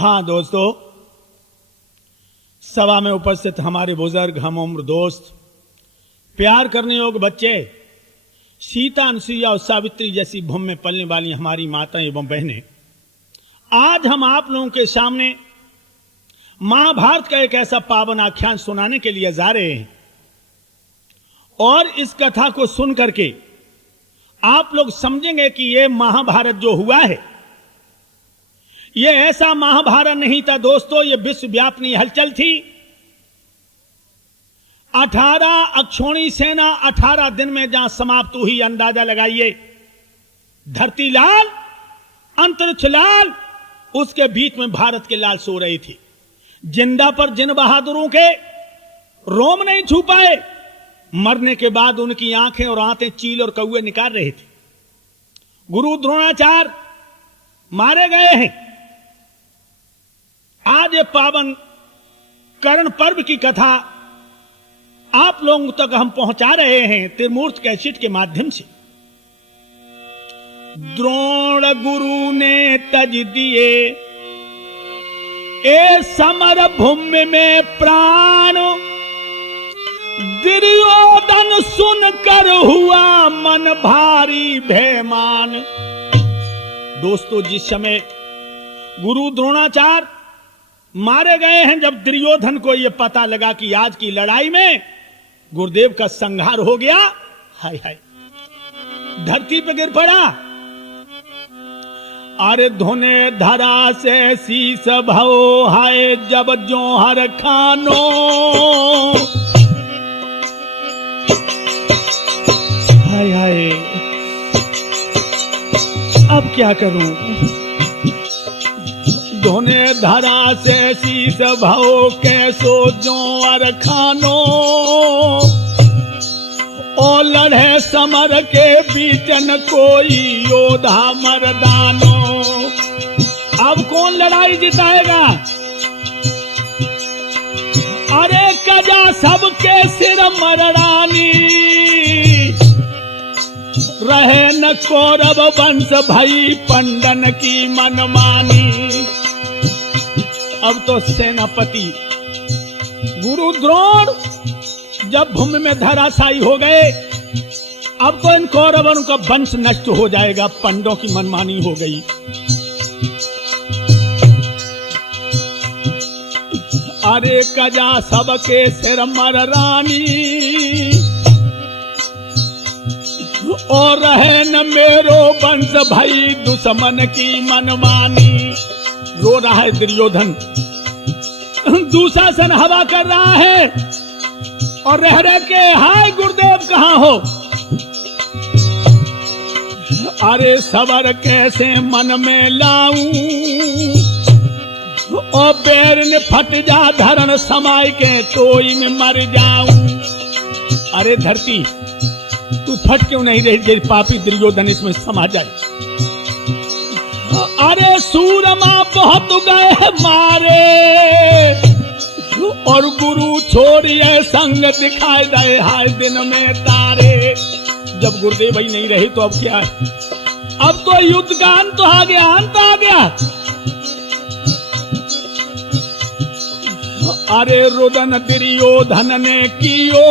हाँ दोस्तों, सभा में उपस्थित हमारे बुजुर्ग, हम उम्र दोस्त, प्यार करने योग्य बच्चे, सीता, अनुसुईया और सावित्री जैसी भूमि में पलने वाली हमारी माताएं एवं बहनें, आज हम आप लोगों के सामने महाभारत का एक ऐसा पावन आख्यान सुनाने के लिए जा रहे हैं। और इस कथा को सुन करके आप लोग समझेंगे कि यह महाभारत जो हुआ है, यह ऐसा महाभारत नहीं था दोस्तों, यह विश्वव्यापी हलचल थी। 18 अक्षौणी सेना 18 दिन में जहां समाप्त हुई, अंदाजा लगाइए। धरती लाल, अंतरिक्ष लाल, उसके बीच में भारत के लाल सो रही थी। जिंदा पर जिन बहादुरों के रोम नहीं छू पाए, मरने के बाद उनकी आंखें और आंतें चील और कौए निकाल रहे थे। गुरु द्रोणाचार्य मारे गए हैं। आज ये पावन कर्ण पर्व की कथा आप लोगों तक हम पहुंचा रहे हैं त्रिमूर्त कैसेट के माध्यम से। द्रोण गुरु ने तज दिए ए समर भूमि में प्राण, दुर्योधन सुनकर हुआ मन भारी भयमान। दोस्तों, जिस समय गुरु द्रोणाचार्य मारे गए हैं, जब दुर्योधन को यह पता लगा कि आज की लड़ाई में गुरुदेव का संहार हो गया, हाय हाय धरती पे गिर पड़ा। अरे धोने धरा से शीस भव, हाय जब जोहर खानो। हाय हाय अब क्या करूं। धोने धरा से शीस भव, कैसो जोहर खानो। ओ लड़े समर के बीचन कोई योद्धा मर्दानो। अब कौन लड़ाई जिताएगा। अरे कजा सबके सिर मरड़ानी, रहे न कौरव वंश भई पंडन की मनमानी। अब तो सेनापति गुरु द्रोण जब भूमि में धराशायी हो गए, अब तो इन कौरवों का वंश नष्ट हो जाएगा, पंडों की मनमानी हो गई। अरे कजा सबके सिर मररानी, और रहे न मेरो वंश भई दुश्मन की मनमानी। रो रहा है दुर्योधन, दुशासन हवा कर रहा है और रह रह के हाय गुरुदेव कहां हो। अरे सबर कैसे मन में लाऊं, और पैर ने फट जा धरण समाय के तोई में मर जाऊं। अरे धरती तू फट क्यों नहीं रही, जैसे पापी दुर्योधन इसमें समा जाए। अरे सूरमा बहुत गए मारे, और गुरु छोड़िए संग दिखाई दे हाय दिन में तारे। जब गुरुदेव ही नहीं रहे तो अब क्या है। अब तो युद्ध का अंत आ गया, अंत आ गया। अरे रुदन दुर्योधन ने कियो,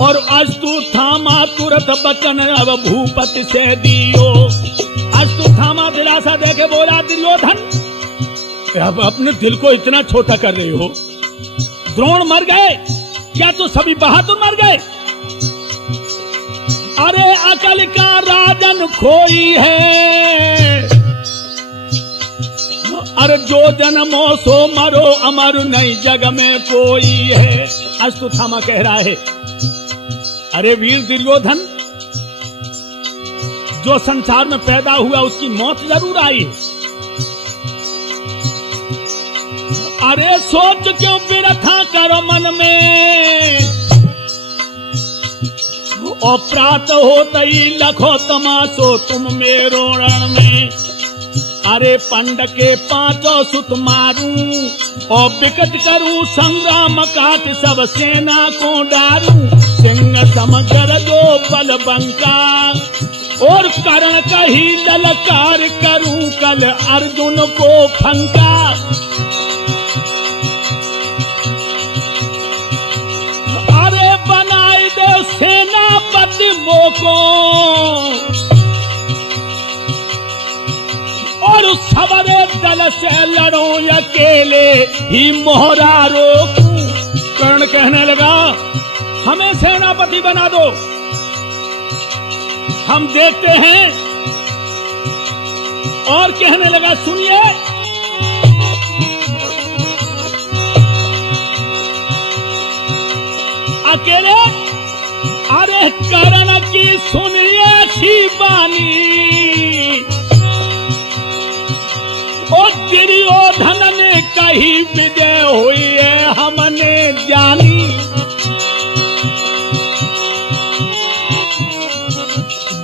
और अस्तु थामा तुरंत बचन अब भूपति से दियो। अस्तु थामा, दिलासा देके बोला दुर्योधन, अब अपने दिल को इतना छोटा कर रहे हो। द्रोण मर गए, क्या तो सभी बहादुर मर गए। अरे अकल का राजन खोई है, अरे जो जन्मो सो मरो, अमर नहीं जग में कोई है। अश्वत्थामा कह रहा है, अरे वीर दुर्योधन, जो संसार में पैदा हुआ उसकी मौत जरूर आई। अरे सोच क्यों बिरथा करो मन में, और प्रात होते ही लखो तमाशो तुम मेरो रण में। अरे पंड के 5 सुत मारूं, और विकट करूं संग्राम काट सब सेना को डारूं। सिंह समगर जो बल बंका, और करण कही ललकार करूं बल अर्जुन को फंका। अरे बनाई दे सेनापति मोको और सबरे दल से लड़ो अकेले ही मोहरा रोकूं। कर्ण कहने लगा हमें सेनापति बना दो, हम देखते हैं। और कहने लगा सुनिए, अकेले अरे कर्ण की सुनिए सी बानी, और दुर्योधन ने कही विजय हुई है हमने जानी।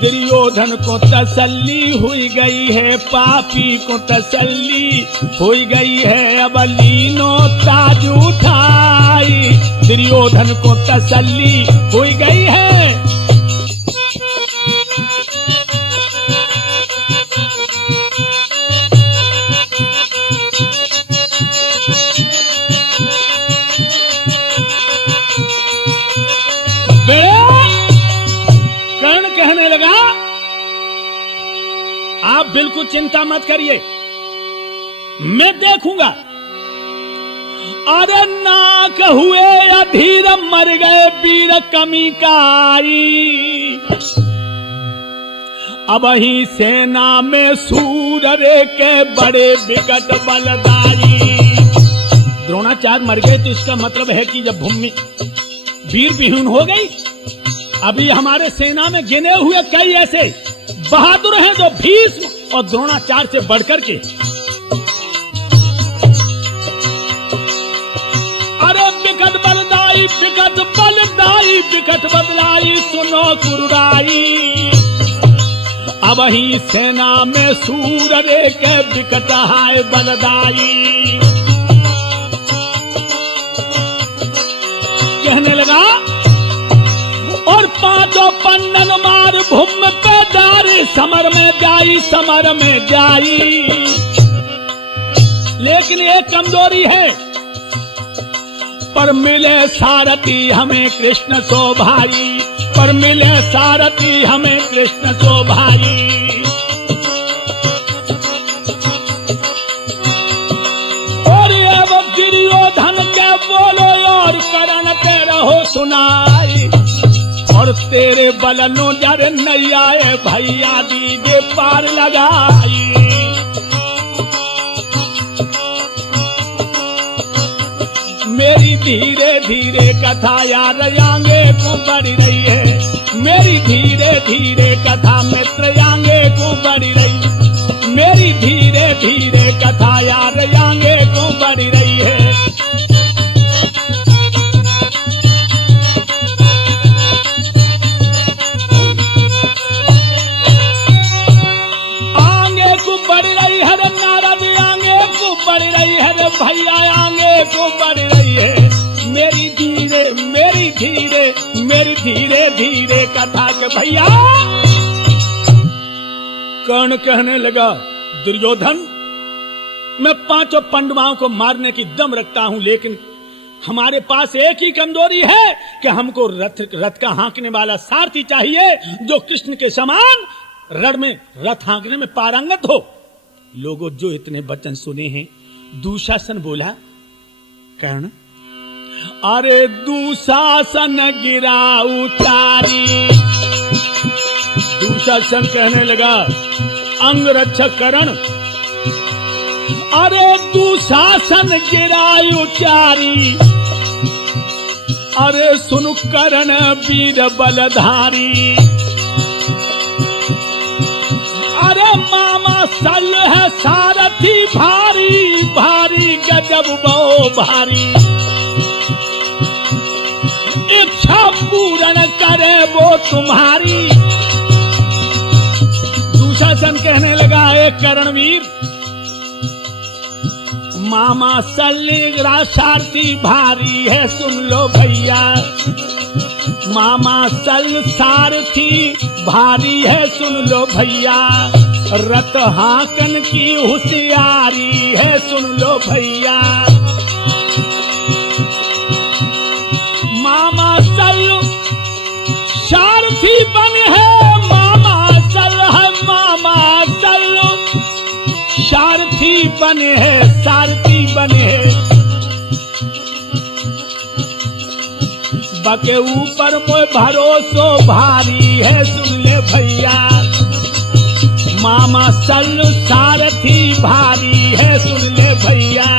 दुर्योधन को तसल्ली हुई गई है, पापी को तसल्ली हुई गई है, अब लीनो ताज उठाई। दुर्योधन को तसल्ली हुई गई है। कर्ण कहने लगा आप बिल्कुल चिंता मत करिए, मैं देखूंगा। अरे नाक हुए अधीर मर गए वीर कमी का आई, अब ही सेना में सूर रे के बड़े विकट बलदारी। द्रोणाचार्य मर गए तो इसका मतलब है कि जब भूमि वीर विहीन हो गई, अभी हमारे सेना में गिने हुए कई ऐसे बहादुर हैं जो भीष्म और द्रोणाचार्य से बढ़कर के। अरे विकट बलदाई विकट बलदाई विकट बदलाई सुनो कुरुराई, अब ही सेना में सूर रे के विकट हाय बलदाई। कहने लगा और पांचों पन्नन मार भूम पे डारी, समर में जाई समर में जाई। लेकिन एक कमजोरी है, पर मिले सारथी हमें कृष्ण सो भाई, पर मिले सारथी हमें कृष्ण सो भाई। और ये वो दुर्योधन के बोलो और करण ते रहो सुनाई, और तेरे बलनो जर नहीं आए भैया दीजे पार लगाई। मेरी धीरे धीरे कथा यार आगे को बढ़ रही है, मेरी धीरे धीरे कथा मित्र आगे को बढ़ रही, मेरी धीरे धीरे कथा यार आगे को बढ़ रही है। भैया आगे को बढ़ रही है, मेरी धीरे मेरी धीरे धीरे कथा के भैया। कर्ण कहने लगा दुर्योधन मैं पांचों पांडवों को मारने की दम रखता हूं, लेकिन हमारे पास एक ही कमजोरी है कि हमको रथ का हाँकने वाला सारथी चाहिए जो कृष्ण के समान रण में रथ हाँकने में पारंगत हो। लोगों जो इतने वचन सुने हैं, दुशासन बोला कर्ण अरे दुशासन गिरा उतारी। दुशासन कहने लगा अंगरक्षक कर्ण अरे दुशासन गिरा उचारी, अरे सुन कर्ण वीर बलधारी। अरे मामा सल है सारथी भारी भारी गजब बहु भारी, इच्छा पूर्ण करे वो तुम्हारी। दुशासन कहने लगा एक करणवीर मामा सल्लीग्रा सारथी भारी है सुन लो भैया, मामा सल सारथी भारी है सुन लो भैया। रथ हाकन की होशियारी है, सुन लो भैया। मामा चल सारथी बने है, मामा चल है, मामा चल सारथी बने है, सारथी बने है। बके ऊपर मोय भरोसो भारी है, सुन ले भैया। मामा चल सारथी भारी है, सुन ले भैया।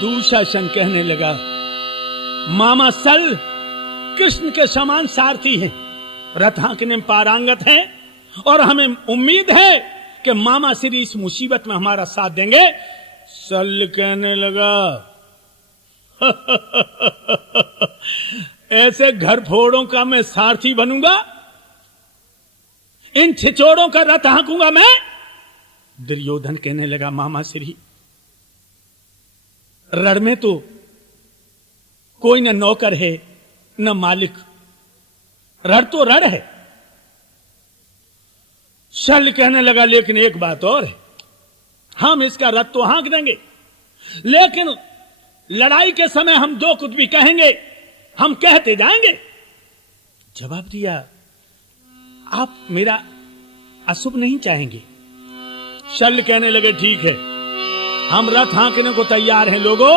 दुशासन कहने लगा, मामा सल कृष्ण के समान सारथी हैं, रथ हाँकने में पारंगत हैं, और हमें उम्मीद है कि मामा श्री इस मुसीबत में हमारा साथ देंगे। सल कहने लगा ऐसे घर फोड़ों का मैं सारथी बनूंगा, इन छिचोड़ों का रथ हाँकूंगा मैं। दुर्योधन कहने लगा, मामा श्री रण में तो कोई न नौकर है न मालिक, रण तो रण है। शल कहने लगा, लेकिन एक बात और है, हम इसका रथ तो हाँक देंगे, लेकिन लड़ाई के समय हम जो कुछ भी कहेंगे हम कहते जाएंगे। जवाब दिया, आप मेरा अशुभ नहीं चाहेंगे। शल कहने लगे, ठीक है, हम रथ हाँकने को तैयार हैं लोगों।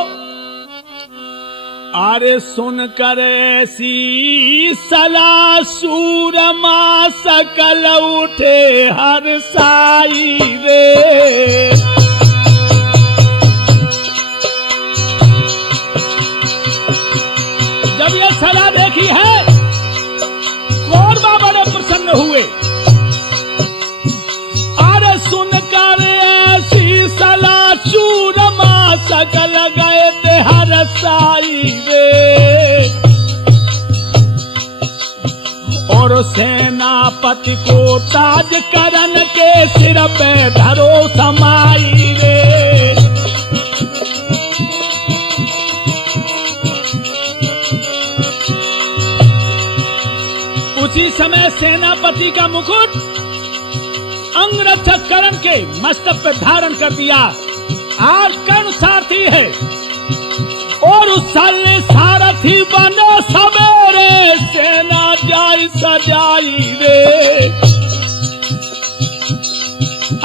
अरे सुन कर ऐसी सलाह सूरमा सकल उठे हर साई रे। जब यह सलाह देखी है, कौरवा बड़े प्रसन्न हुए। अरे सुन कर ऐसी सलाह सूरमा सकल गए थे हर साई रे। और सेनापति को ताज करन के सिर पे धरो समाई रे। उसी समय सेनापति का मुकुट अंगरक्षक कर्ण के मस्तक पर धारण कर दिया। आज कर्ण सारथी है और उस साल सारथी बनो सवेरे, सेना जाई सजाई रे।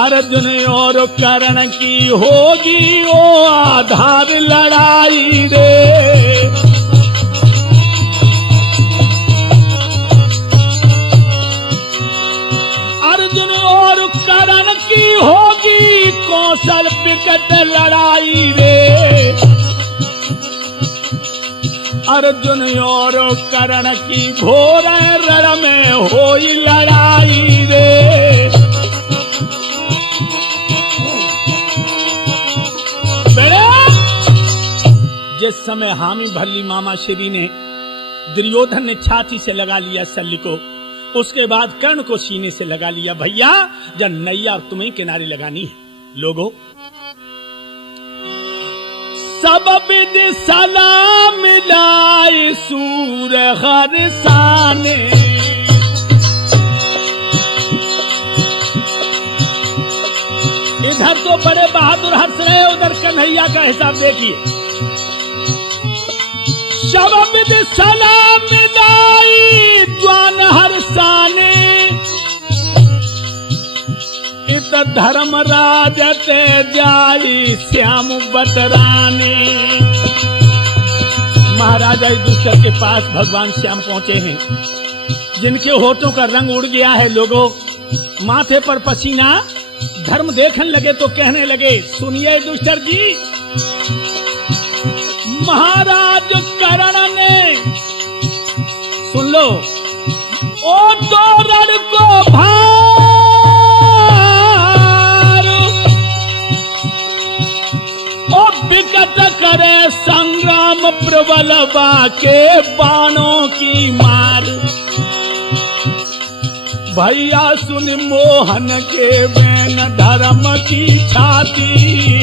अर्जुन और कर्ण की होगी वो आधार लड़ाई रे। अर्जुन और कर्ण की होगी कौशल विकट लड़ाई रे। अर्जुन और कर्ण की घोर रण में होई लड़ाई रे। जिस समय हामी भल्ली मामा श्री ने दुर्योधन ने छाती से लगा लिया शल्य को, उसके बाद कर्ण को सीने से लगा लिया। भैया जब नैया तुम्हें किनारे लगानी है। लोगों, सब विधि सलाम मिलाए सूर हर्षाने। इधर तो बड़े बहादुर हंस रहे, उधर कन्हैया का हिसाब देखिए। सब विधि सलाम मिलाई ज्वान हर्षाने। इत धर्मराज ते जाई श्याम बतराने। महाराजा युधिष्ठिर के पास भगवान श्याम पहुंचे हैं, जिनके होठों का रंग उड़ गया है। लोगों, माथे पर पसीना। धर्म देखने लगे तो कहने लगे, सुनिए युधिष्ठिर जी, महाराज कर्ण ने, सुन लो, ओ दो रण को भार ओ विकट करे संग्राम प्रबल बाके बाणों की मार। भैया सुन मोहन के बैन धर्म की छाती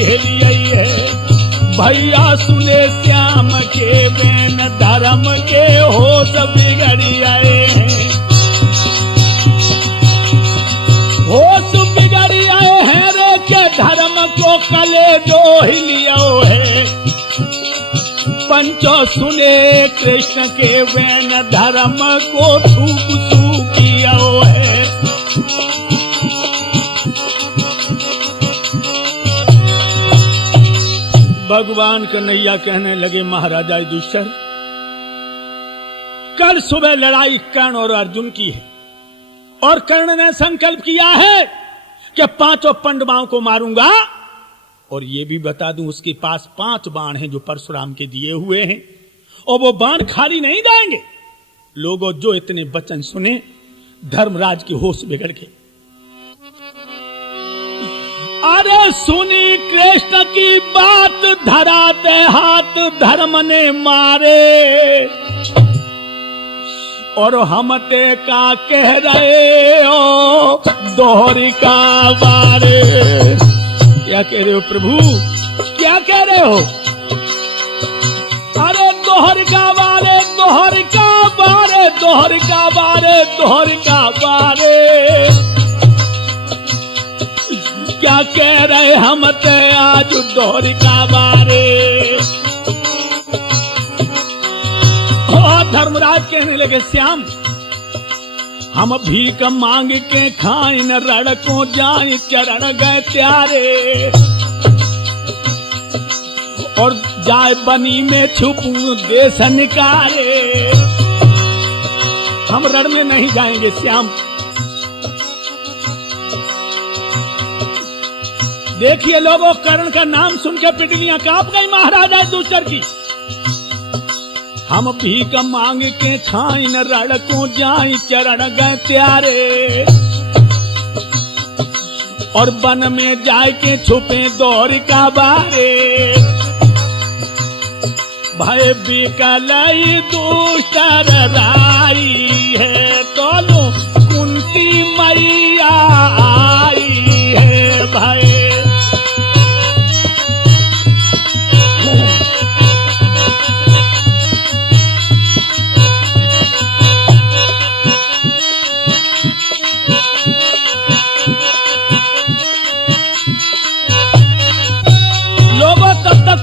हिली है। भैया सुने श्याम के बेन धर्म के होश बिगड़ी आए हैं, होश बिगड़ी आए हैं रे के धर्म को कले जो ही लियो है। पंचो सुने कृष्ण के बेन धर्म को थूक सूखियो है। भगवान कन्हैया कहने लगे, महाराजा युधिष्ठिर, कल सुबह लड़ाई कर्ण और अर्जुन की है और कर्ण ने संकल्प किया है कि 5 पांडवों को मारूंगा, और ये भी बता दूं उसके पास 5 बाण हैं जो परशुराम के दिए हुए हैं, और वो बाण खाली नहीं जाएंगे। लोगों जो इतने वचन सुने, धर्मराज की होश बिगड़ गई। अरे सुनी कृष्ण की बात धराते हाथ धर्म ने मारे, और हम ते का कह रहे हो दोहरी का बारे। क्या कह रहे हो प्रभु, क्या कह रहे हो? अरे दोहरी का बारे, दोहरी का बारे, दोहरी का बारे, दोहरी का बारे। क्या कह रहे हम ते आज दोहरी का बारे। और धर्मराज कहने लगे, श्याम हम भीख मांग के खाए न रड़कों जाए चरण गए त्यारे, और जाए बनी में छुपू देश निकाले। हम रण में नहीं जाएंगे श्याम। देखिए लोगों, कर्ण का नाम सुन के पिटलियां कांप गई महाराजा युधिष्ठिर की। हम भीख मांग के खाए न रड़कों जाए चरण गए त्यारे, और वन में जाए के छुपे दौर का बारे। भय बिकलई दुष्टर राई है, तोलो कुंती मैया आई है। भय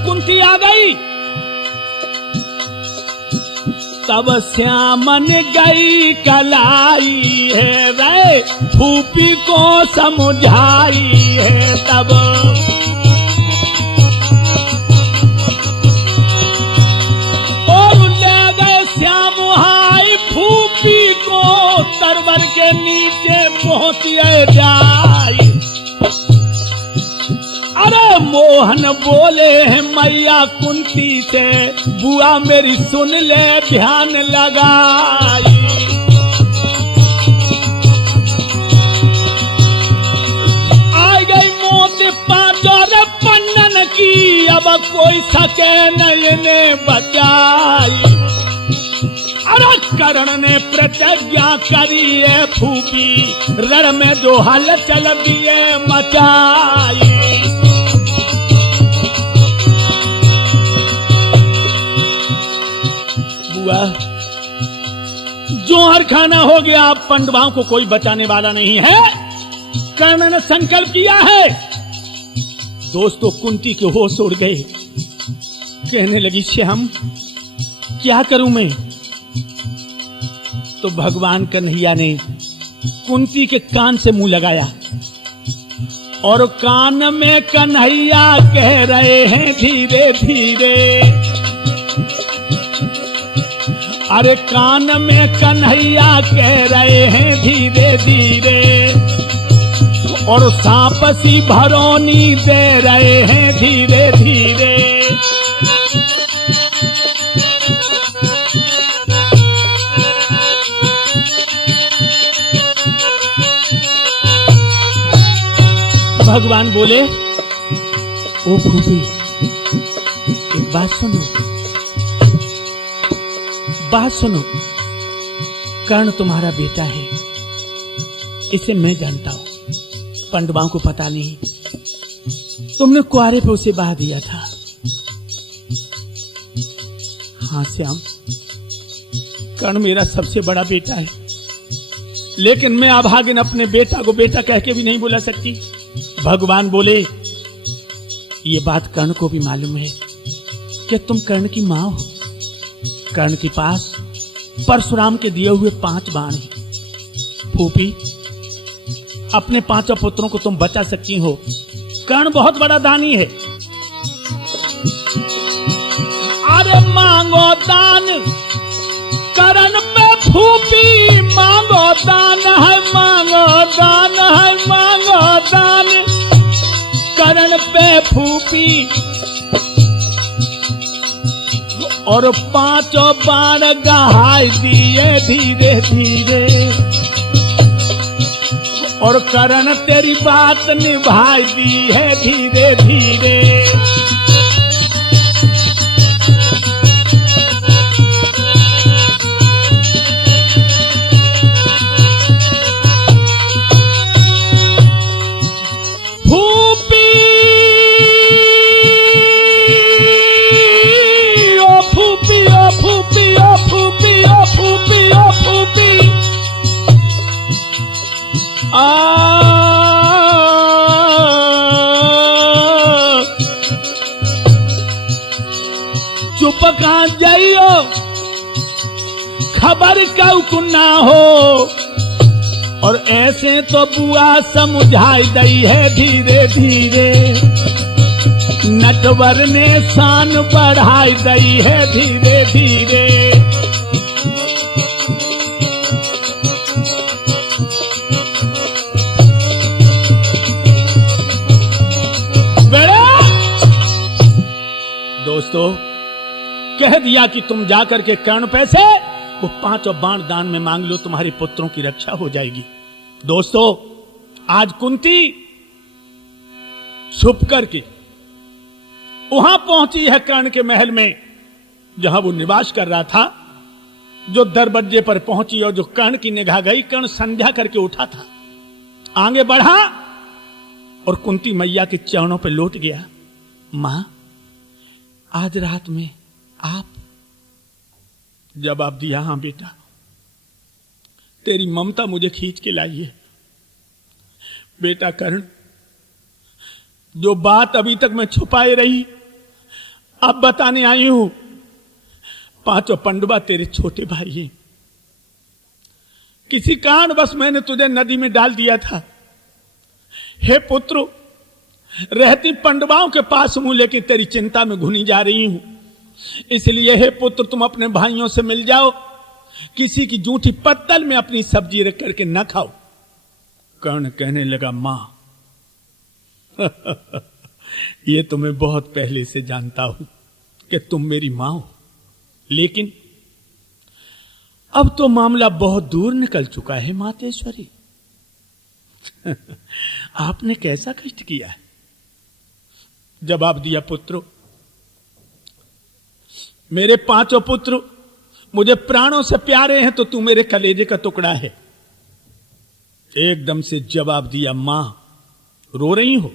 कुंती आ गई, तब श्यामन गई कलाई है रे, फूफी को समझाई है। तब और ले गए श्याम हाई फूफी को, तरवर के नीचे पहुंचे जाई। अरे मोहन बोले हैं मैया कुंती से, बुआ मेरी सुन ले ध्यान लगाई। आ गई मौत पांचों पन्नन की, अब कोई सके नहीं ने बचाई। अरे कर्ण ने प्रतिज्ञा करी है फूफी, रण में जो हलचल दिए मचाई। जोहर खाना हो गया, अब पांडवों को कोई बचाने वाला नहीं है। कर्ण ने संकल्प किया है। दोस्तों कुंती के होश उड़ गए, कहने लगी श्याम क्या करूं मैं। तो भगवान कन्हैया ने कुंती के कान से मुंह लगाया, और कान में कन्हैया कह रहे हैं धीरे धीरे। अरे कान में कन्हैया कह रहे हैं धीरे धीरे, और सांप सी भरौनी दे रहे हैं धीरे धीरे। भगवान बोले, ओ फूफी एक बात सुनो, बात सुनो। कर्ण तुम्हारा बेटा है, इसे मैं जानता हूं, पांडवों को पता नहीं। तुमने कुआरे पे उसे बहा दिया था, हाँ श्याम, कर्ण मेरा सबसे बड़ा बेटा है, लेकिन मैं अभागिन अपने बेटा को बेटा कह के भी नहीं बुला सकती। भगवान बोले, ये बात कर्ण को भी मालूम है कि तुम कर्ण की मां हो। कर्ण के पास परशुराम के दिए हुए 5 बाण हैं। फूफी, अपने 5 पुत्रों को तुम बचा सकती हो। कर्ण बहुत बड़ा दानी है। अरे मांगो दान कर्ण पे फूफी, मांगो दान है, मांगो दान है, मांगो दान कर्ण पे फूफी। और 5 बाण गहाई दिए धीरे धीरे, और कर्ण तेरी बात निभाई दी है धीरे धीरे। चुप कहां जाइयो, खबर कऊ ना हो। और ऐसे तो बुआ समझाई दई है धीरे धीरे, नटवर ने शान बढ़ाई दई है धीरे धीरे। दोस्तों, कह दिया कि तुम जाकर के कर्ण पैसे वो 5 बाण दान में मांग लो, तुम्हारे पुत्रों की रक्षा हो जाएगी। दोस्तों, आज कुंती छुप करके वहां पहुंची है कर्ण के महल में, जहां वो निवास कर रहा था। जो दरवाजे पर पहुंची और जो कर्ण की निगाह गई, कर्ण संध्या करके उठा था, आगे बढ़ा और कुंती मैया के चरणों पर लौट गया। मां, आज रात में आप? जवाब दिया, हां बेटा, तेरी ममता मुझे खींच के लाई है। बेटा कर्ण, जो बात अभी तक मैं छुपाए रही, अब बताने आई हूं। 5 पांडवा तेरे छोटे भाई हैं। किसी कारण बस मैंने तुझे नदी में डाल दिया था। हे पुत्र, रहती पांडवाओं के पास हूं, लेकिन तेरी चिंता में घुनी जा रही हूं। इसलिए हे पुत्र, तुम अपने भाइयों से मिल जाओ, किसी की जूठी पत्तल में अपनी सब्जी रख करके न खाओ। कर्ण कहने लगा, मां ये तो मैं बहुत पहले से जानता हूं कि तुम मेरी मां हो, लेकिन अब तो मामला बहुत दूर निकल चुका है मातेश्वरी। आपने कैसा कष्ट किया है? जवाब दिया, पुत्र, मेरे 5 पुत्र मुझे प्राणों से प्यारे हैं, तो तू मेरे कलेजे का टुकड़ा है। एकदम से जवाब दिया, मां रो रही हो?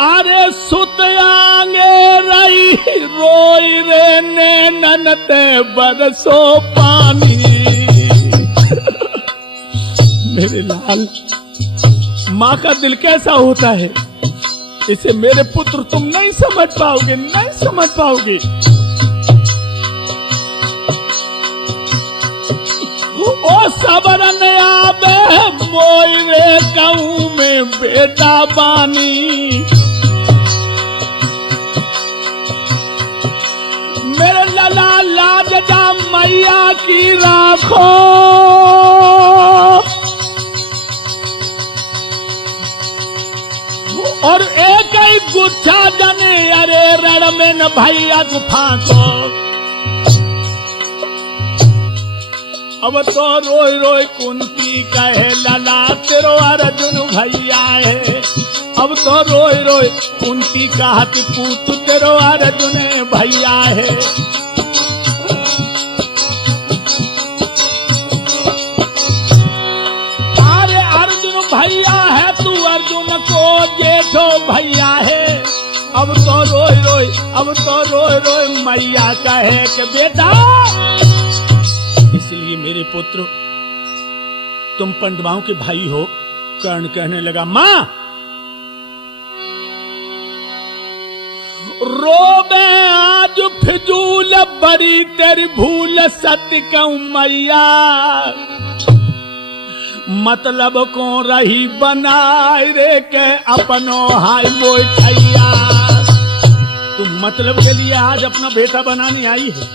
अरे सुत आंगे रही रोई रे नैनन ते बरसो पानी। मेरे लाल, मां का दिल कैसा होता है, इसे मेरे पुत्र तुम नहीं समझ पाओगे, नहीं समझ पाओगे। ओ सबरन आबे मोई रे कहूं में बेटा बानी। मेरे लला लाज जा मैया की राखो। और एक ही गुच्छा जने अरे रण में न भैया गुफा को। अब तो रोई रोई कुंती कहे, लला तेरो अर्जुन भैया है। अब तो रोई रोई कुंती कहत, पूत तेरो अर्जुन भैया है। अरे अर्जुन भैया है, तू अर्जुन को जेठो भैया है। अब तो रोए रोए, अब तो रोए रोए मैया कहे कि बेटा। इसलिए मेरे पुत्र तुम पांडवों के भाई हो। कर्ण कहने लगा मां रोबे आज फिजूल बड़ी तेरी भूल सत्य कहूं मैया, मतलब को रही बनाए रे के अपनो हाय मोय छैया। तुम मतलब के लिए आज अपना बेटा बनाने आई है।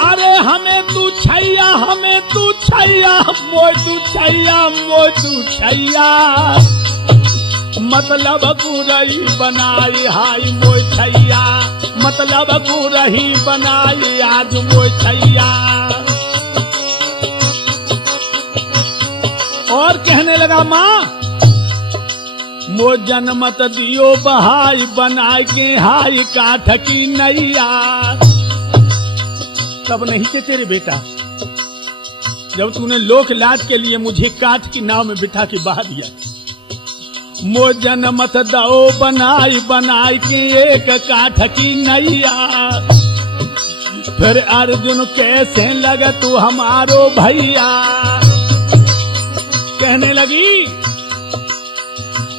अरे हमें तू छैया, हमें तू छैया, मोय तू छैया, मोय तू छैया, मतलब को रही बनाई हाय मोय छैया, मतलब को रही बनाई आज मोय छैया। और कहने लगा मां मो जन्मत दियो बहाई बनाए के हाय काठ की नैया। तब नहीं थे तेरे बेटा जब तूने लोक लाज के लिए मुझे काठ की नाव में बिठा के बहा दिया। मो जन्मत दो बनाई बनाई के एक काठ की नैया। फिर अर्जुन कैसे लगा तू हमारो भैया। कहने लगी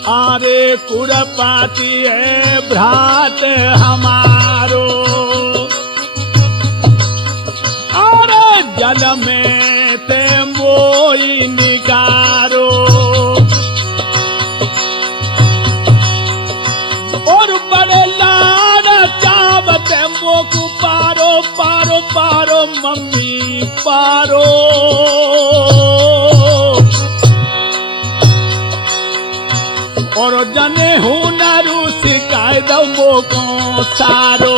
आरे कुरपाती है भ्रात हमारो, जल में ते मोई निकारो। और बड़े लाड चावते मोकू पारो पारो पारो मम्मी पारो। और जने हुनरू सिखाए दो मोको सारो।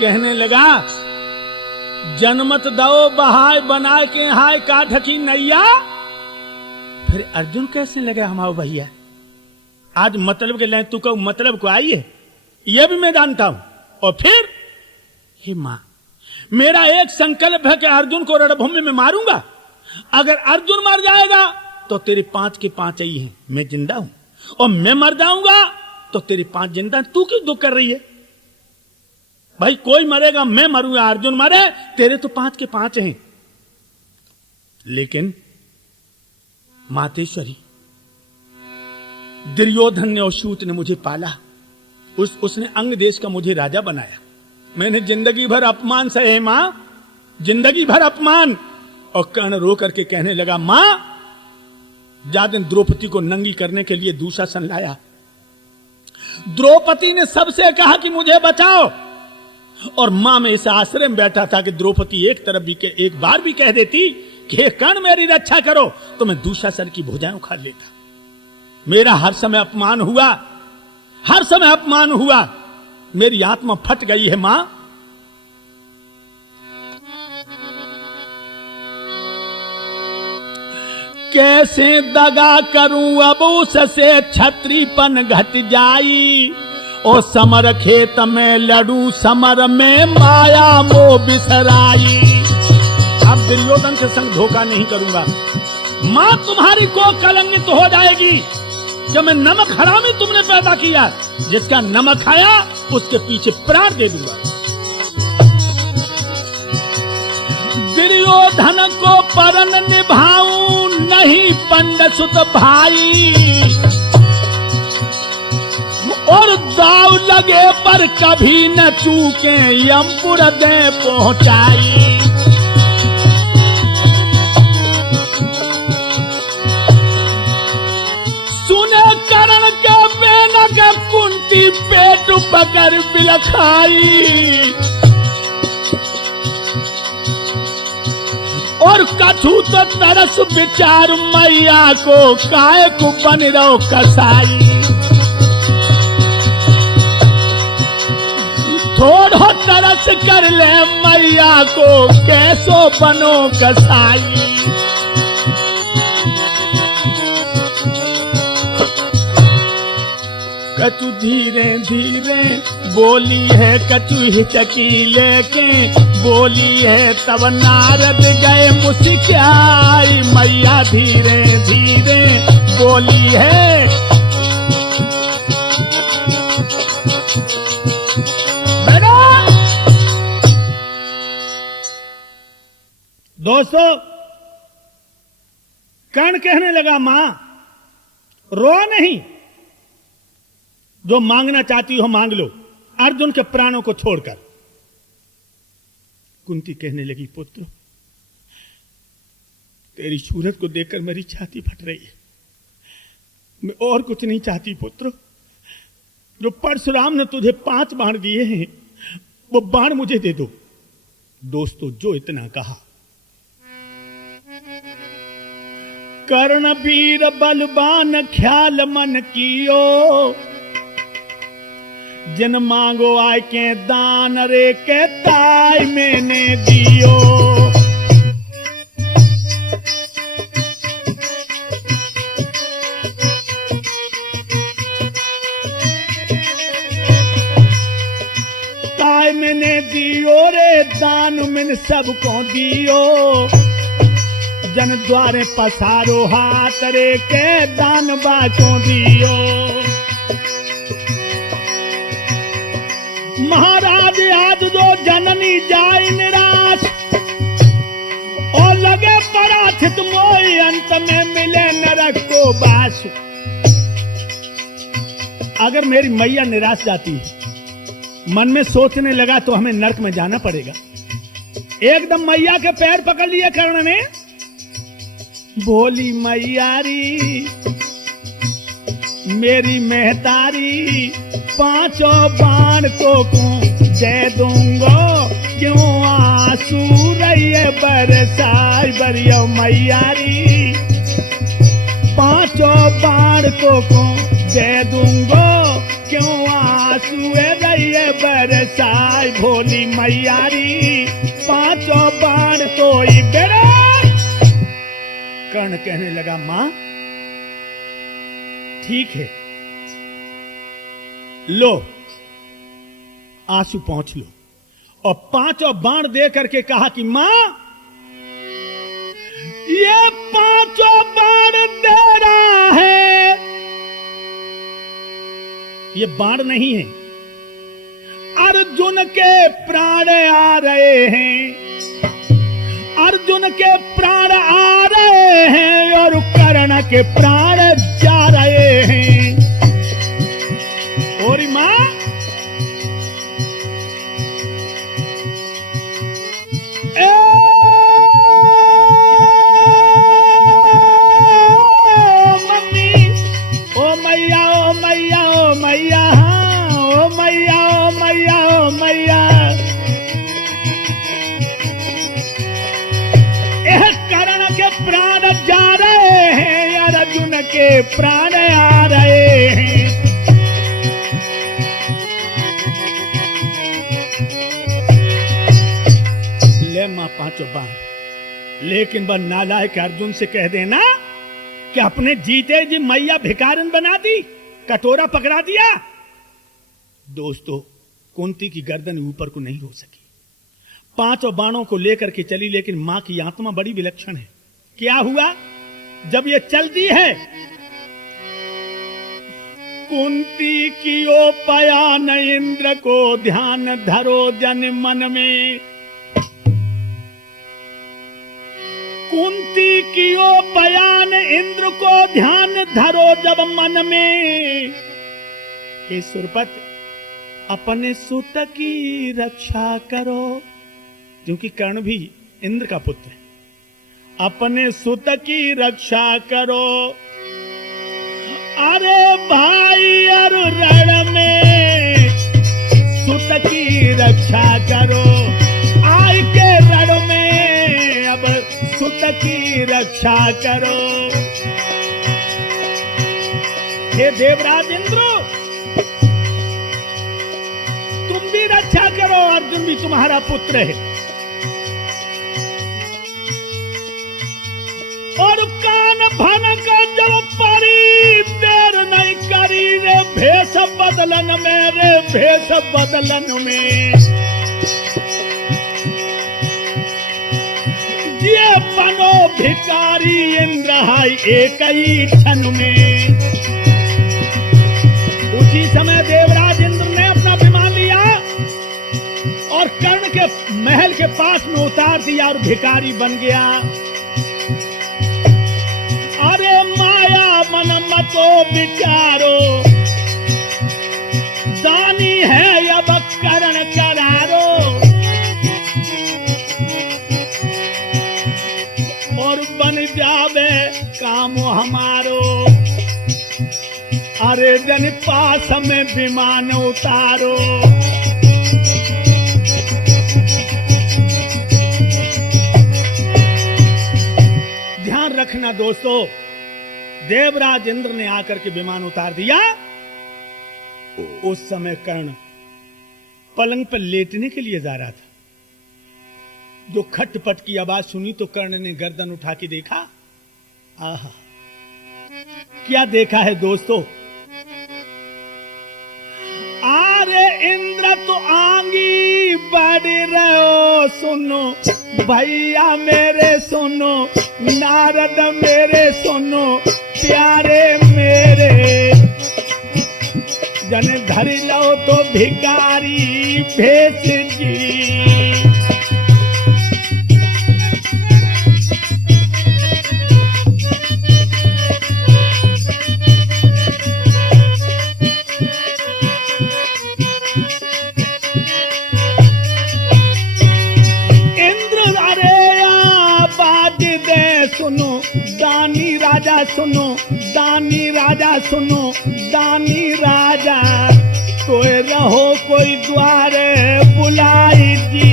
कहने लगा जन्मत दो बहाय बनाए के हाय काठ की नैया। फिर अर्जुन कैसे लगा हमारा भैया। आज मतलब के लाइन तू कहो मतलब को आई है यह भी मैं जानता हूं। और फिर हे मां मेरा एक संकल्प है कि अर्जुन को रणभूमि में मारूंगा। अगर अर्जुन मर जाएगा तो तेरे 5 के 5 ही हैं, मैं जिंदा हूं। और मैं मर जाऊंगा तो तेरे 5 जिंदा। तू क्यों दुख कर रही है भाई। कोई मरेगा मैं मरूंगा, अर्जुन मरे तेरे तो 5 के 5 हैं। लेकिन मातेश्वरी दुर्योधन ने और सूत ने मुझे पाला। उसने अंग देश का मुझे राजा बनाया। मैंने जिंदगी भर अपमान सहे मां, जिंदगी भर अपमान। और कर्ण रो करके कहने लगा मां जादिन द्रौपदी को नंगी करने के लिए दुशासन लाया। द्रौपदी ने सबसे कहा कि मुझे बचाओ। और मां में इस आश्रय में बैठा था कि द्रौपदी एक बार भी कह देती कि हे कर्ण मेरी रक्षा करो तो मैं दुशासन की भुजाएं उखाड़ लेता। मेरा हर समय अपमान हुआ, हर समय अपमान हुआ। मेरी आत्मा फट गई है मां। कैसे दगा करूं अब उससे क्षत्रियपन घट जाई। ओ समर खेत में लड़ू समर में माया मो बिसराई। अब दुर्योधन के संग धोखा नहीं करूंगा। मां तुम्हारी को कलंकित हो जाएगी। जब मैं नमक हरामी तुमने पैदा किया, जिसका नमक खाया उसके पीछे प्राण दे दूंगा। दुर्योधन को परन निभाऊं नहीं पंड सुत भाई। और दाव लगे पर कभी न चूके यमपुर दे पहुंचाई। सुने करण के बेनक कुंती पेट पकड़ बिलखाई। और कछु तो तरस विचार मैया को काय को बन रहो कसाई। थोड़ो तरस कर ले मैया को कैसो बनो कसाई। कछु धीरे धीरे बोली है, कछु हिचकी लेके बोली है, तब नारद गए मुस्कियाई, मैया धीरे धीरे बोली है। दोस्तों, कर्ण कहने लगा, मां रो नहीं, जो मांगना चाहती हो मांग लो, अर्जुन के प्राणों को छोड़कर। कुंती कहने लगी, पुत्र तेरी सूरत को देखकर मेरी छाती फट रही है, मैं और कुछ नहीं चाहती पुत्र। जो परशुराम ने तुझे 5 बाण दिए हैं, वो बाण मुझे दे दो। दोस्तों, जो इतना कहा, कर्ण वीर बलवान ख्याल मन कियो, जिन मांगो आय के दान रे के ताई मैंने दियो। ताई मैंने दियो रे दान मैंने सबको दियो, जन द्वारे पसारो हाथ रे के दान बाचो दियो। महाराज आज जो जननी जाए निराश, और लगे पराथित मोई, अंत में मिले नरक को बास। अगर मेरी मैया निराश जाती है, मन में सोचने लगा तो हमें नरक में जाना पड़ेगा। एकदम मैया के पैर पकड़ लिए कर्ण ने, बोली मैयारी मेरी मेहतारी, 5 बाण तो दे दूंगो, क्यों आंसू रही बरसाई बरियो मैयारी। 5 बाण तो दे दूंगो, क्यों आंसू रही बरसाई भोली मैयारी। 5 बाण तो ही बेरा। कर्ण कहने लगा, मां ठीक है, लो आंसू पहुंच लो। और 5 बाण दे करके कहा कि मां ये 5 बाण दे रहा है, ये बाण नहीं है, अर्जुन के प्राण आ रहे हैं, अर्जुन के प्राण आ रहे हैं और कर्ण के प्राण जा रहे हैं। और मां मम्मी, ओ मैया ओ मैया ओ मैया, ओ मैया ओ मैया ओ मैया। कर्ण के प्राण जा रहे हैं, अर्जुन के प्राण आ रहे हैं। ले मां 5 बाण, लेकिन वह नालायक अर्जुन से कह देना कि अपने जीते जी मैया भिखारन बना दी, कटोरा पकड़ा दिया। दोस्तों, कुंती की गर्दन ऊपर को नहीं हो सकी, 5 बाणों को लेकर के चली, लेकिन मां की आत्मा बड़ी विलक्षण है। क्या हुआ जब ये चलती है? कुंती की ओ पयान इंद्र को ध्यान धरो जन मन में, कुंती की ओ पयान इंद्र को ध्यान धरो जब मन में। हे सुरपत, अपने सुत की रक्षा करो, क्योंकि कर्ण भी इंद्र का पुत्र है। अपने सुत की रक्षा करो, अरे भाई अर रण में सुत की रक्षा करो, आय के रण में अब सुत की रक्षा करो। हे देवराज इंद्र, तुम भी रक्षा करो, अर्जुन भी तुम्हारा पुत्र है। और कान भन का जब परी, देर नहीं करी रे भेष बदलन मेरे भेष बदलन में ये बनो भिकारी इंद्र हाय एक ही क्षण में। उसी समय देवराज इंद्र ने अपना विमान लिया और कर्ण के महल के पास में उतार दिया और भिखारी बन गया। अरे माया मन मतो विचारो दानी है अब करण करारो और बन जावे काम हमारो। अरे जन पास में विमान उतारो। ध्यान रखना दोस्तों, देवराज इंद्र ने आकर के विमान उतार दिया। उस समय कर्ण पलंग पर लेटने के लिए जा रहा था। जो खटपट की आवाज सुनी तो कर्ण ने गर्दन उठा के देखा। आहा, क्या देखा है दोस्तों? आरे इंद्र तो आंगी बढ़ रहो सुनो भैया मेरे सुनो, नारद मेरे सुनो प्यारे मेरे। जन धर लो तो भिखारी भेष जी। सुनो दानी राजा सुनो, दानी राजा सुनो, दानी राजा कोई रहो कोई द्वारे बुलाई जी।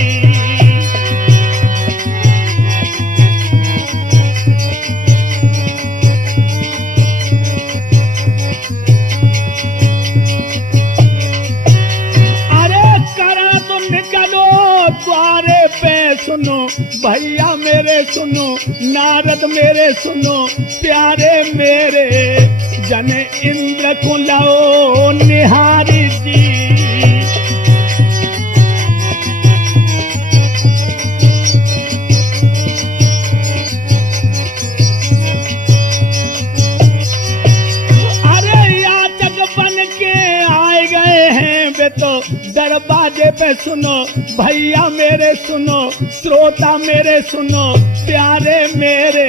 द्वारे पे सुनो भैया मेरे सुनो, नारद मेरे सुनो प्यारे मेरे। जन इंद्र को लाओ निहारी जी। अरे याचक बन के आए गए हैं वे तो दरवाजे पे सुनो भैया मेरे सुनो, श्रोता मेरे सुनो प्यारे मेरे।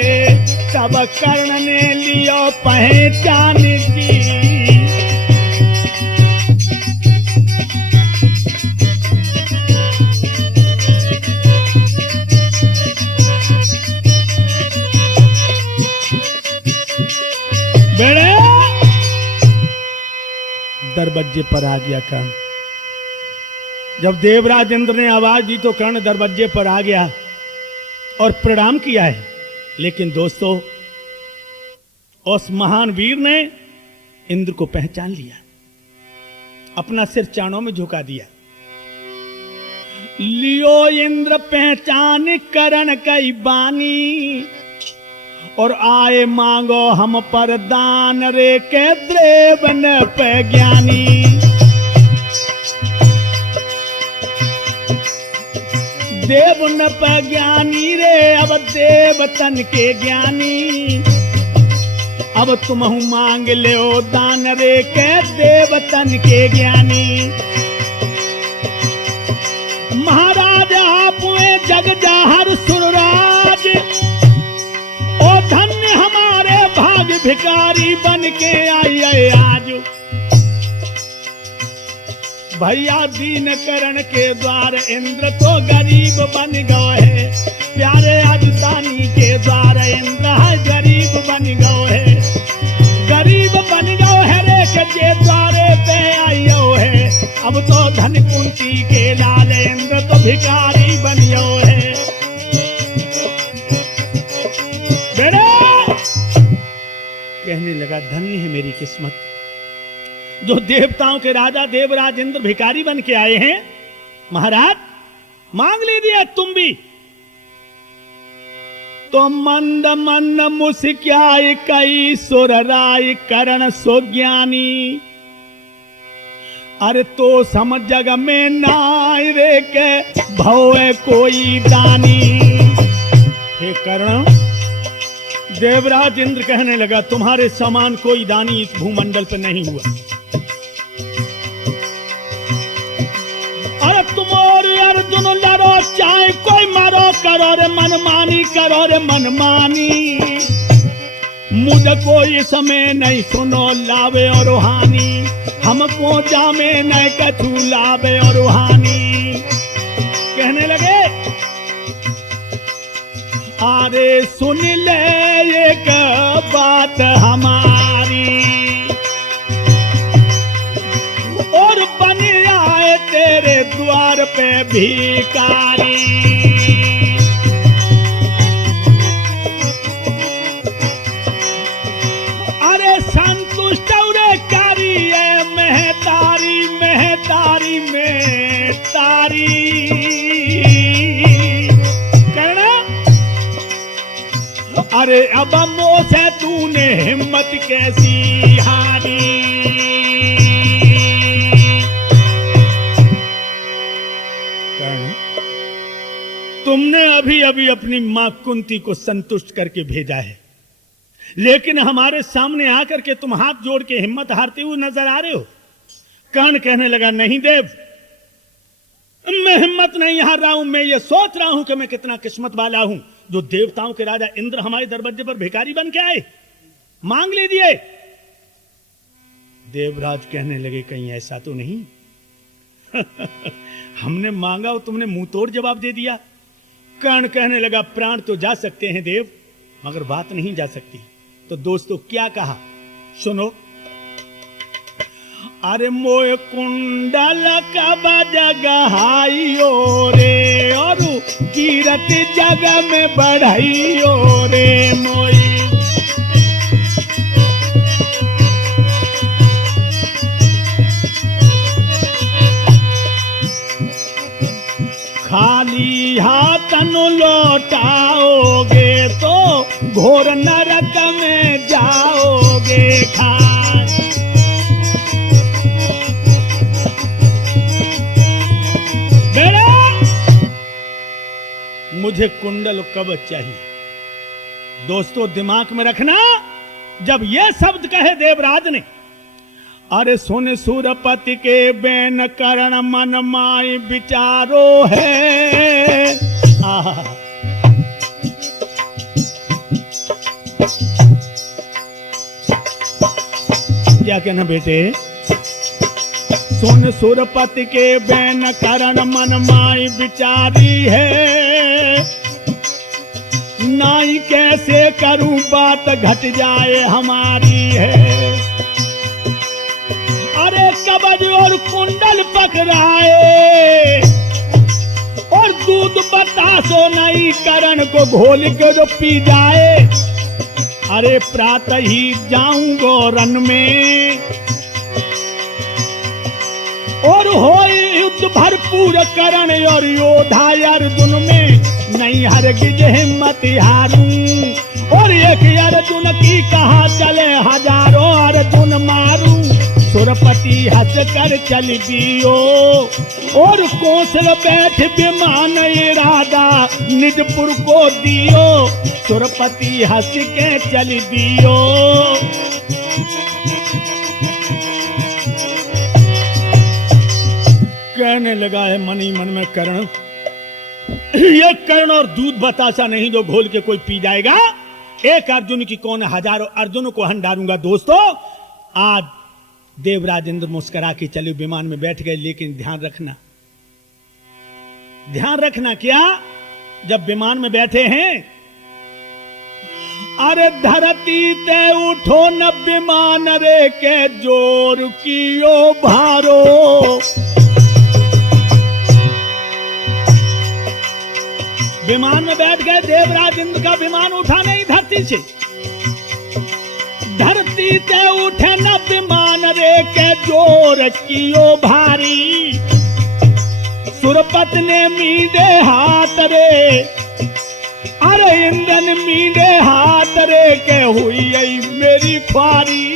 तब कर्ण ने लियो पहचान की। बेड़े दरवाजे पर आ गया कर्ण। जब देवराज इंद्र ने आवाज दी तो कर्ण दरवाजे पर आ गया और प्रणाम किया है। लेकिन दोस्तों, उस महान वीर ने इंद्र को पहचान लिया, अपना सिर चाणों में झुका दिया। लियो इंद्र पहचान करण कई बानी और आए मांगो हम पर दान रे के द्रेवन पे ज्ञानी। देव न पे ज्ञानी रे अब देवतन के ज्ञानी। अब तुम मांग ले दान रे के देवतन के ज्ञानी। महाराज आपुए जग जाहर सुरराज ओ धन्य हमारे भाग्य भिखारी बन के आई आज। भैया दीन करण के द्वार इंद्र तो गरीब बन गए है। प्यारे आज दानी के द्वार इंद्र गरीब बन गए है। गरीब बन गए है रे के जे द्वारे पे आयो है। अब तो धन कुंती के लाल इंद्र तो भिखारी बन गए है। बेड़े कहने लगा धन्य है मेरी किस्मत, जो देवताओं के राजा देवराज इंद्र भिखारी बन के आए हैं। महाराज मांग लीजिए तुम भी। तो मंद मंद मुस्क्याई कई सुर राय करण सो ज्ञानी। अरे तो समझ जग में नाय रे के भवे कोई दानी। हे कर्ण, देवराज इंद्र कहने लगा तुम्हारे समान कोई दानी इस भूमंडल पर नहीं हुआ। अरे तुम और अर्जुन लड़ो चाहे कोई मारो, करो रे मनमानी, करो रे मनमानी। मुझको ये समय नहीं सुनो लावे और हानि, हमको जामे न कछु लावे और हानि। कहने लगे अरे सुन ले एक बात हमारी, और बन आए तेरे द्वार पे भिखारी। अरे संतुष्ट रे कारी है महतारी, महतारी में तारी। करना अरे अब मोसे तूने हिम्मत कैसी हारी। तुमने अभी अभी अपनी मां कुंती को संतुष्ट करके भेजा है, लेकिन हमारे सामने आकर के तुम हाथ जोड़ के हिम्मत हारते हुए नजर आ रहे हो। कर्ण कहने लगा नहीं देव, मैं हिम्मत नहीं हार रहा हूं, मैं ये सोच रहा हूं कि मैं कितना किस्मत वाला हूं जो देवताओं के राजा इंद्र हमारे दरवाजे पर भिखारी बन के आए, मांग लीजिए। देवराज कहने लगे कहीं ऐसा तो नहीं हमने मांगा और तुमने मुंह तोड़ जवाब दे दिया। कर्ण कहने लगा प्राण तो जा सकते हैं देव, मगर बात नहीं जा सकती। तो दोस्तों क्या कहा सुनो। अरे मोय कुंडल कब जगहाइयो रे, और कीरत जग में बढ़ाइयो रे मोई। खाली हाथन लौटाओगे तो घोर नरक में जाओगे खाए। बेटा मुझे कुंडल कवच चाहिए। दोस्तों दिमाग में रखना, जब यह शब्द कहे देवराज ने, अरे सुन सुरपति के बेन करण मन माई विचारो है। क्या कहना बेटे। सुन सुरपति के बेन करण मन माई विचारी है, नाई कैसे करूं बात घट जाए हमारी है। अरे कवच और कुंडल पकड़ाए और दूध बतासो नहीं, करण को घोल के जो पी जाए। अरे प्रातः ही जाऊंगो रन में और हो युद्ध भरपूर करण और योद्धा अर्जुन में, नहीं हरगिज हिम्मत हारूं। और एक अर्जुन की कहा चले हजारों अर्जुन मारूं। सुरपति हंस कर चल दियो और कौशल बैठ विमान इरादा निजपुर को दियो। सुरपति हंस के चल दियो। कहने लगा है मन ही मन में कर्ण, ये कर्ण और दूध बतासा नहीं जो घोल के कोई पी जाएगा। एक अर्जुन की कौन हजारों अर्जुनों को हंडारूंगा। दोस्तों आज देवराज इंद्र मुस्कुरा के चले विमान में बैठ गए, लेकिन ध्यान रखना क्या, जब विमान में बैठे हैं, अरे धरती ते उठो न विमान रे के जोर कियो भारो। विमान में बैठ गए, देवराज इंद्र का विमान उठा नहीं धरती से। धरती ते उठे न विमान रे के जोर कियो भारी। सुरपत ने मीडे हाथ रे, अरे इंद्रन मीडे हाथ रे के हुई मेरी ख्वारी।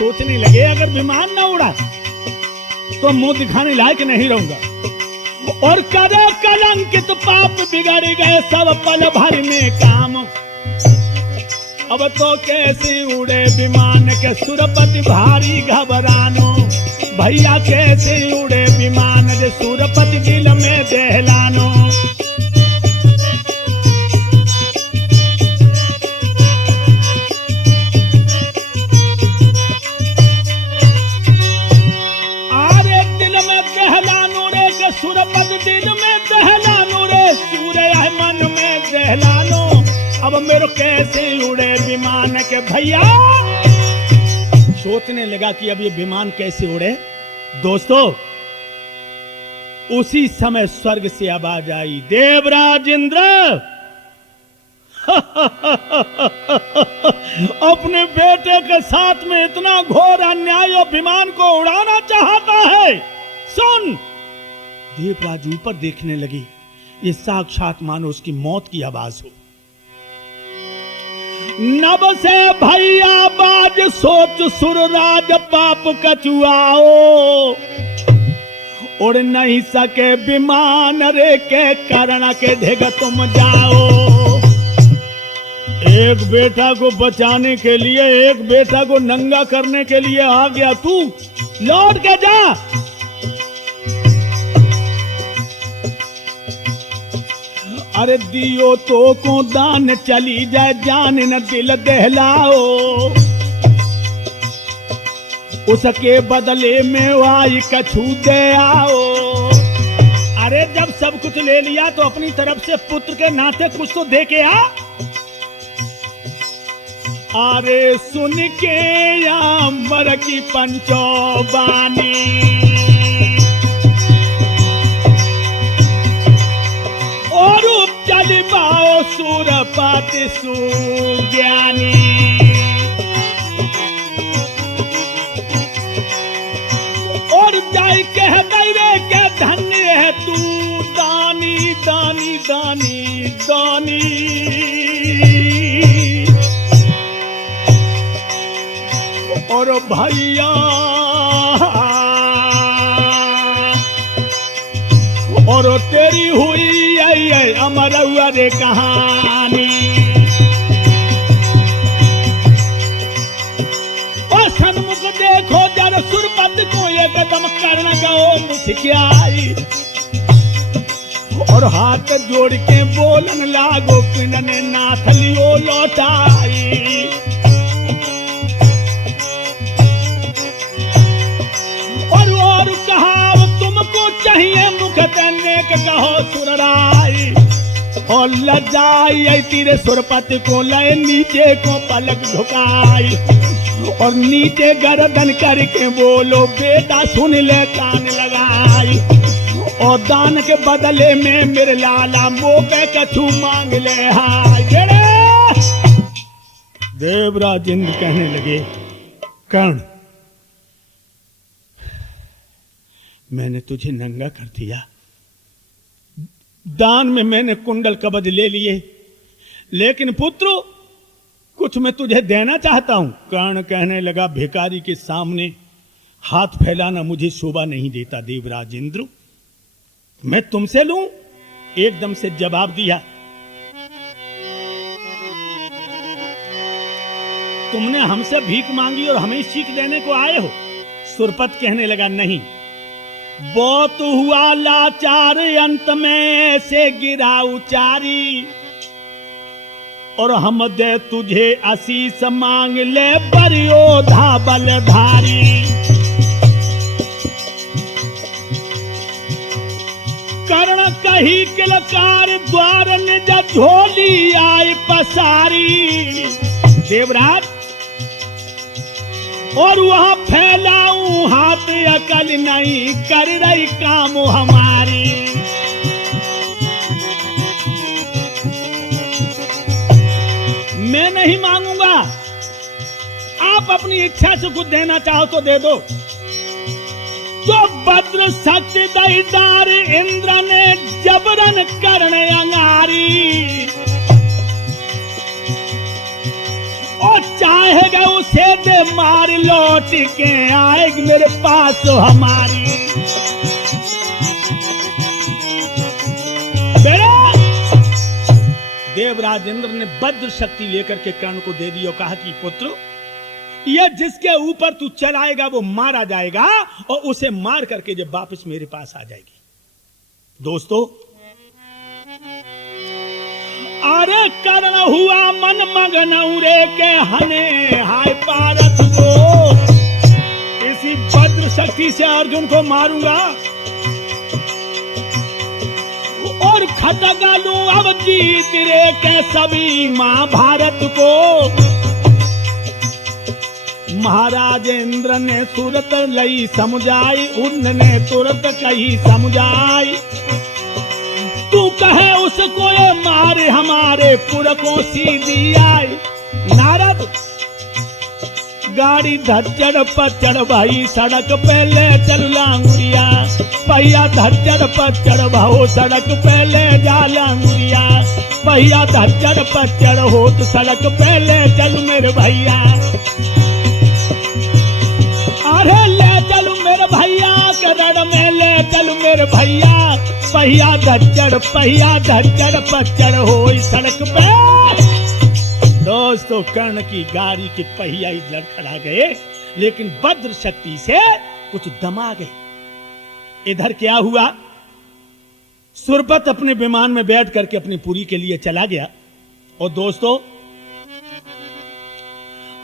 सोचने लगे अगर विमान न उड़ा तो मुंह दिखाने लायक नहीं रहूंगा, और करे कलंकित पाप बिगड़ गए सब पल भर में काम। अब तो कैसे उड़े विमान के सुरपति भारी घबरानो, भैया कैसे उड़े विमान के सुरपति दिल में दहलानो। आरे दिल में दहलानो रे के सुरपति दिल में दहलानो रे, सूर्य मन में दहलानो। अब मेरे कैसे उड़े विमान के भैया, सोचने लगा कि अब ये विमान कैसे उड़े। दोस्तों उसी समय स्वर्ग से आवाज आई, देवराज इंद्र अपने बेटे के साथ में इतना घोर अन्याय और विमान को उड़ाना चाहता है। सुन। देवराज ऊपर देखने लगे, ये साक्षात मानो उसकी मौत की आवाज हो। नभ से भैया बाज सोच सुरराज पाप कचुआओ, उड़ नहीं सके विमान रे के कारण के ढेग तुम जाओ। एक बेटा को बचाने के लिए, एक बेटा को नंगा करने के लिए आ गया तू, लौट के जा। अरे दियो तो को दान चली जाए जान न दिल दहलाओ, उसके बदले में आई कछू दे आओ। अरे जब सब कुछ ले लिया तो अपनी तरफ से पुत्र के नाते कुछ तो दे के आ। अरे सुन के अमर की पंचो बानी, और चल पाओ सुरपति सुज्ञानी। और जाय कह दे रे के धन्य है तू दानी दानी दानी दानी। और भैया और तेरी हुई अमर रे कहानी। और सन्मुख देखो जर सुरपति को एकदम कर्ण गो मुस्कियाई, और हाथ जोड़ के बोलन लागो किन्ने नाथ लियो लौटाई। और कहा तुमको चाहिए मुख देने के कहो सुरराई, और लजाई तेरे सुरपति को लय नीचे को पलक झुकाई, और नीचे गर्दन करके बोलो बेटा सुन ले कान लगाई। और दान के बदले में मेरे लाला मोपे कछू मांग ले हाय। देवराज इंद्र कहने लगे, कर्ण मैंने तुझे नंगा कर दिया, दान में मैंने कुंडल कवच ले लिए, लेकिन पुत्र कुछ मैं तुझे देना चाहता हूं। कर्ण कहने लगा, भिखारी के सामने हाथ फैलाना मुझे शोभा नहीं देता देवराज इंद्र, मैं तुमसे लूं। एकदम से जवाब दिया, तुमने हमसे भीख मांगी और हमें सीख देने को आए हो। सुरपत कहने लगा, नहीं, बहुत हुआ लाचार अंत में से गिरा उचारी, और हम दे तुझे आशीष मांग ले बरियोधा बलधारी। कर्ण कही किलकार द्वार निज झोली आई पसारी। देवराज और वहां फैलाऊं हाथ अकल नहीं कर रही काम हमारी। मैं नहीं मांगूंगा, आप अपनी इच्छा से कुछ देना चाहो तो दे दो। तो भद्र शक्ति दईदार इंद्र ने जबरन कर्ण अंगारी, और चाहे कहेगा उसे दे मार, लौट के आएगी मेरे पास हमारी। देवराज इंद्र ने वज्र शक्ति लेकर के कर्ण को दे दी और कहा कि पुत्र, यह जिसके ऊपर तू चलाएगा वो मारा जाएगा और उसे मार करके जब वापस मेरे पास आ जाएगी। दोस्तों, अरे कर्ण हुआ मन मगन उरे के हने हाय पारस को, इसी वज्र शक्ति से अर्जुन को मारूंगा और खटका लूं अब जीत रे के सभी महाभारत को। महाराज इंद्र ने तुरत लई समझाई, उन्होंने तुरत कही समझाई, तू कहे उसको ये मारे हमारे पुर को सीधी आई। नारद गाड़ी धज्जड़ पचड़ भाई सड़क पे ले चल लांगुरिया, पहिया धज्जड़ पचड़ भाओ सड़क पे ले जा लांगुरिया, पहिया धज्जड़ पचड़ हो तो सड़क पे ले चल मेरे भैया। अरे ले चलू मेरे भैया के रड़ में ले चलू मेरे भैया, पहिया धज्जड़ पचड़ हो सड़क पे। दोस्तों, कर्ण की गाड़ी के पहिया ही लड़खड़ा गए, लेकिन वज्र शक्ति से कुछ दमा गए। इधर क्या हुआ, सुरपत अपने विमान में बैठ करके अपनी पुरी के लिए चला गया। और दोस्तों,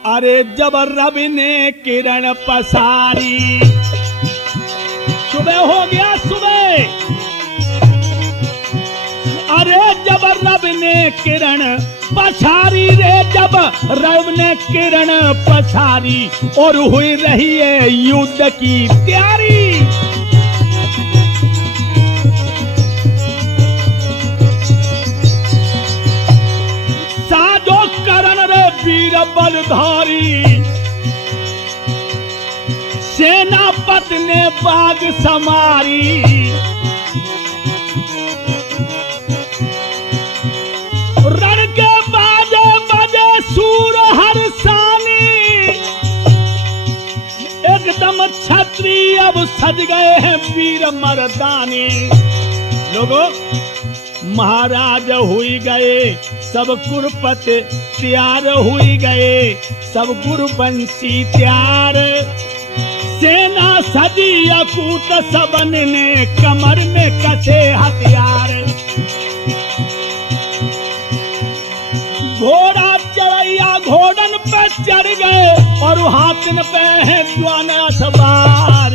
अरे जब रवि ने किरण पसारी, सुबह हो गया सुबह, अरे जब रवि ने किरण पछारी रे, जब रवि ने किरण पछारी और हुई रही है युद्ध की तैयारी। साजो करण रे वीर बलधारी, सेनापति ने बाग समारी। रण के बाजे बजे सूर हर्षानी, एकदम क्षत्रिय अब सज गए हैं वीर मर्दानी। लोगों, महाराज हुई गए सब कुरपत तैयार, हुई गए सब गुरुवंशी तैयार। सेना सजी अकूत सबन ने कमर में कसे हथियार। घोड़ा चढ़ैया घोड़न पे चढ़ गए और हाथन पे है ज्वान सवार।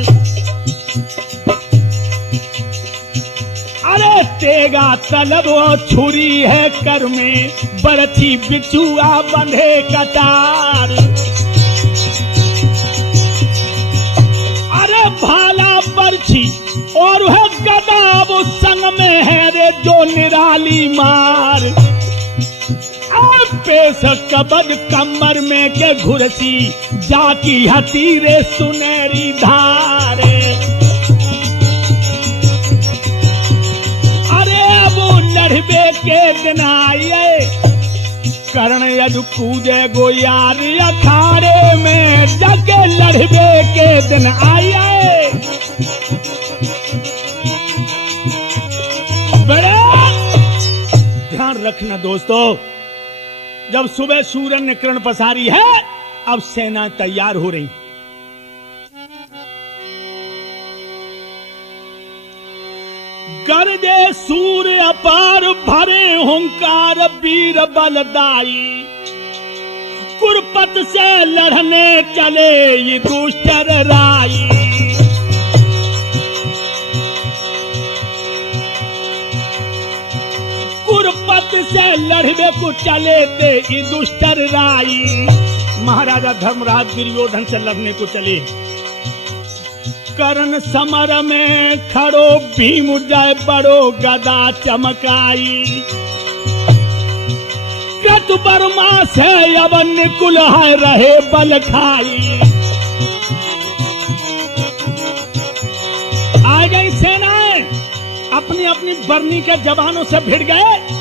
अरे तेगा तलब छुरी है कर में, बरछी बिछुआ बंधे कतार। अरे भाला बरछी और है गदा वो संग में है रे जो निराली मार। पेश कबद कमर में के घुरसी, जाकी हतीरे सुनहरी धारे। अरे वो लड़बे के दिन आए, कर्ण यदु कूदे गोयार अखाड़े में, जगे लड़बे के दिन आए। बड़े ध्यान रखना दोस्तों, जब सुबह सूरज ने किरण पसारी है, अब सेना तैयार हो रही। गर्जे सूर्य अपार भरे हुंकार वीर बलदाई, कुरपत से लड़ने चले ये दुष्टर राई। कुरपत से लड़बे को चले थे दुष्टर राई। महाराजा धर्मराज दुर्योधन से लड़ने को चले। कर्ण समर में खड़ो भीम जाए बड़ो गदा चमकाई। कृत बर्मा से अब निकुल है रहे बल खाई। आ गई सेनाएं अपनी अपनी बरनी के जवानों से भिड़ गए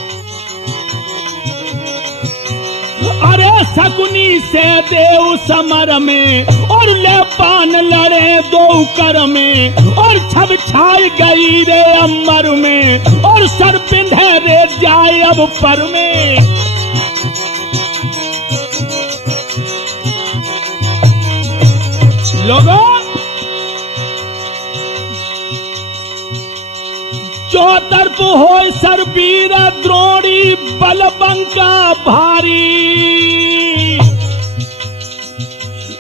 अरे शकुनी से देव समर में और ले पान लड़े दो कर में और छब छाई गई रे अमर में और सर पिंधे रे जाए अब पर में। लोगों चौतरफ हो सरबीर द्रोणी बलबंका भारी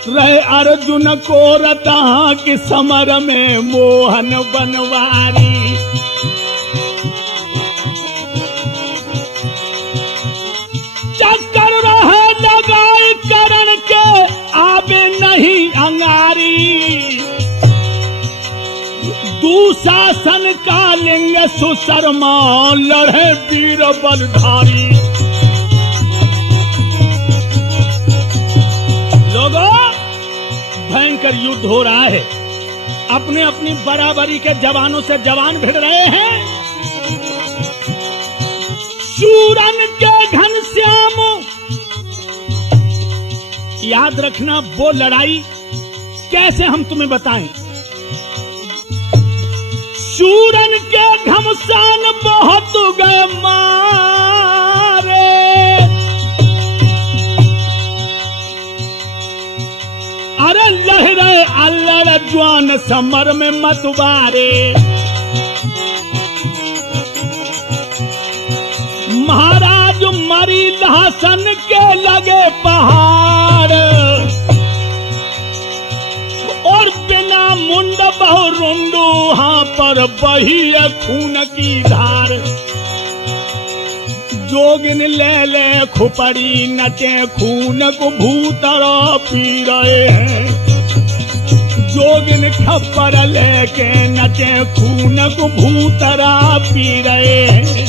रहे अर्जुन को रता कि समर में मोहन बनवारी। चक्कर रहे लगाई करण के आवे नहीं अंगारी दुशासन का लिंग सुशर्मा लड़े वीर बलधारी। लोगों भयंकर युद्ध हो रहा है, अपने अपनी बराबरी के जवानों से जवान भिड़ रहे हैं। शूरन के घनश्याम याद रखना वो लड़ाई कैसे हम तुम्हें बताएं। शूरन के घमसान बहुत गए मारे अरे लड़ रहे अल्लड़ जवान समर में मतवारे। महाराज मरी लहसन के लगे पहाड़ और बिना मुंड बहु रुंडू हाँ पर बही है खून की धार। जोगिन ले ले खुपड़ी नचे खून को भूतरा पी रहे हैं। जोगिन खप्पर लेके नचे खून को भूतरा पी रहे हैं।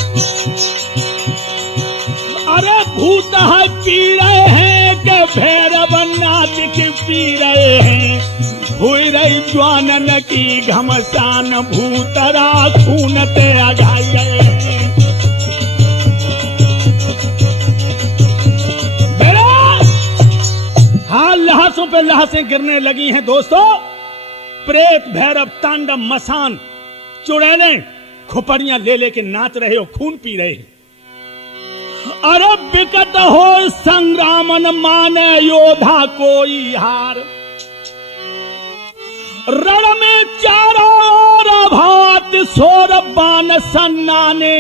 अरे भूत है पी रहे हैं के भैरव नाच के पी रहे हैं। हुई रही ज्वानन की घमसान भूतरा खून ते आगाई गए हैं। हाँ लहासों पे लहासें गिरने लगी हैं दोस्तों। प्रेत भैरव तांडव मसान चुड़ैलें खुपड़ियां ले लेके नाच रहे हो, खून पी रहे हैं। अरे विकट हो संग्रामन माने योद्धा कोई हार। रण में चारों ओर भात सोर बान सन्नाने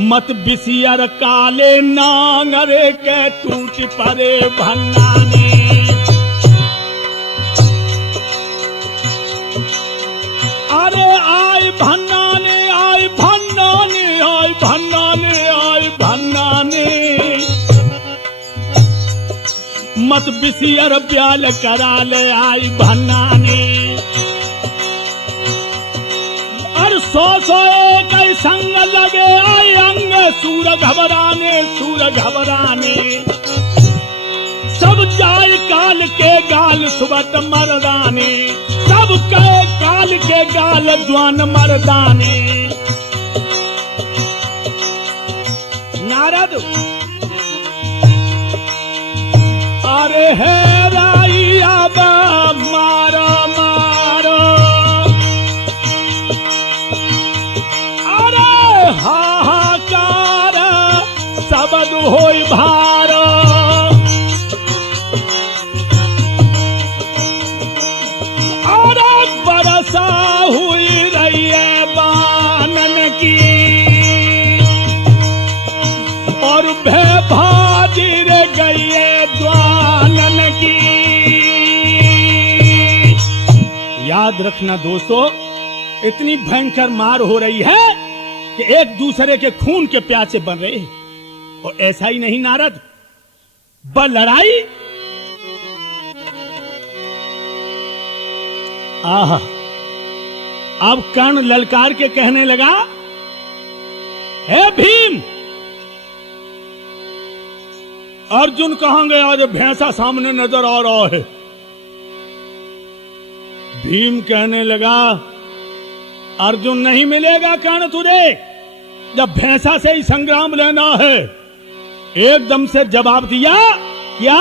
मत बिसियर काले नांगरे के टूट परे भन्नाने। अरे आय भन्नाने आय भन्नाने आय भन्नाने आय भन्नाने मत बिसियर ब्याल करा ले आय भन्नाने। और सौ एक संग लगे आय अंग सूर घबराने सब जाय काल के गाल सुबत मर्दाने। सब कहे काल के गाल जवान मर्दाने। नारद अरे है राई अब मारो मारो अरे हाहाकार सबद होई भारो। अरे बरसा हुई रही है बानन की और भे भाजी रे गई है द्वानन की। याद रखना दोस्तों, इतनी भयंकर मार हो रही है कि एक दूसरे के खून के प्यासे बन रहे हैं। और ऐसा ही नहीं नारद, लड़ाई आह। अब कर्ण ललकार के कहने लगा, हे भीम, अर्जुन कहां गया जो भैंसा सामने नजर आ रहा है। भीम कहने लगा, अर्जुन नहीं मिलेगा कर्ण तुझे, जब भैंसा से ही संग्राम लेना है एकदम से जवाब दिया, क्या